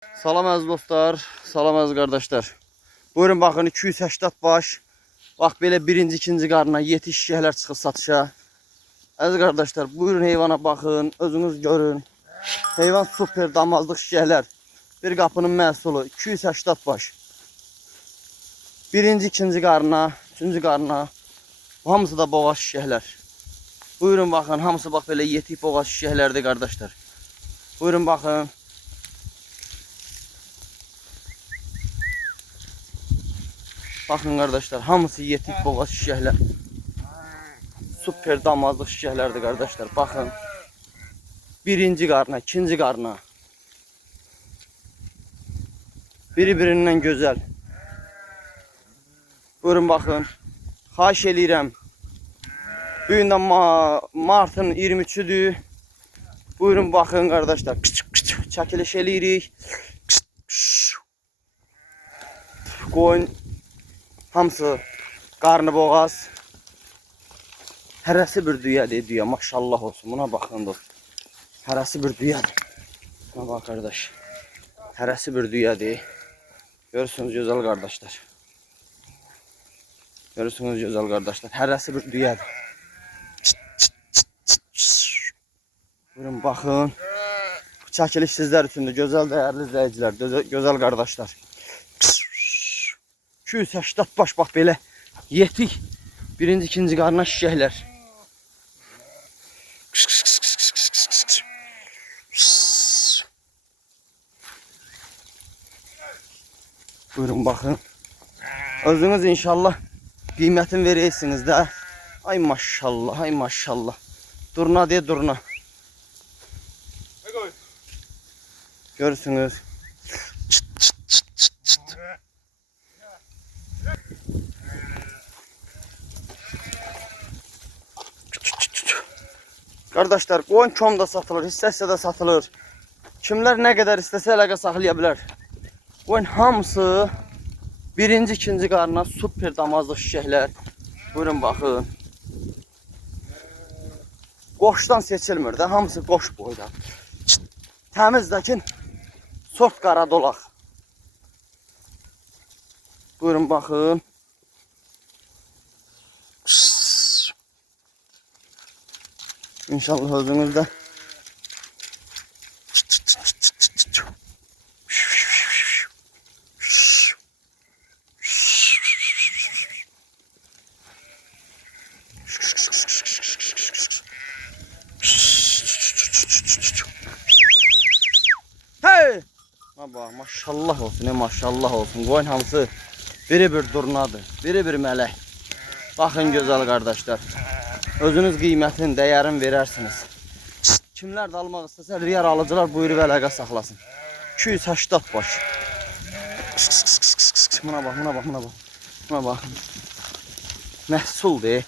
Salam əziz dostlar, salam əziz qardaşlar. Buyurun baxın 280 baş. Bax belə birinci, ikinci qarına yetişkəklər çıxır satışa. Əziz qardaşlar, buyurun heyvana baxın, özünüz görün. Heyvan super damazlıq şişəklər. Bir qapının məhsulu 280 baş. Birinci, ikinci qarına, üçüncü qarına. Hamısı da boğaz şişəklər. Buyurun baxın, hamısı bax belə yetik boğaz şişəklərdir qardaşlar. Buyurun baxın. Bakın kardeşler, hamısı yetik boğaz şişəklər. Super damazlıq şişəklərdir kardeşler. Bakın. Birinci qarına, ikinci qarına. Biri-birindən gözəl. Buyurun bakın. Xahiş eləyirəm. Bugün də martın 23-üdür. Buyurun bakın kardeşler. Çəkiliş eləyirik. Qoyun. Hamısı qarnı boğaz. Hərəsi bir düyədir, düyə. Maşallah olsun. Buna baxın dost. Hərəsi bir düyədir. Buna bax qardaş. Hərəsi bir düyədir. Görürsünüz gözəl qardaşlar. Görürsünüz gözəl qardaşlar. Hərəsi bir düyədir. Buyurun baxın. Bu çəkiliş sizlər üçündür. Gözəl dəyərli izləyicilər, gözəl qardaşlar. 280 baş bax belə yetik birinci, ikinci qarına şişəklər. Buyurun baxın. Özünüz inşallah qiymətin verərsiniz də. Ay maşallah, ay maşallah. Durna deyə durna. Görürsünüz. Kardeşler, qoyun kom da satılır, hissəsə də satılır. Kimlər nə qədər istəsə əlaqə saxlaya bilər. Qoyun hamısı birinci, ikinci qarına super damazlıq şişəklər. Buyurun baxın. Qoşdan seçilmir də, hamısı qoş boyda. Təmizdəkin sort qara dolaq. Buyurun baxın. İnşallah özünüzde. Hey! Baba maşallah olsun, ne maşallah olsun. Qoyun hamısı biri bir durnadır, biri bir mələk. Baxın gözəl qardaşlar. Özünüz qiymətin, dəyərin verərsiniz. Kimlər də almaq istəsə, riyar alıcılar buyurub əlaqə saxlasın. 280 baş. Buna bax, buna bax, buna bax. Buna bax. Məhsuldur.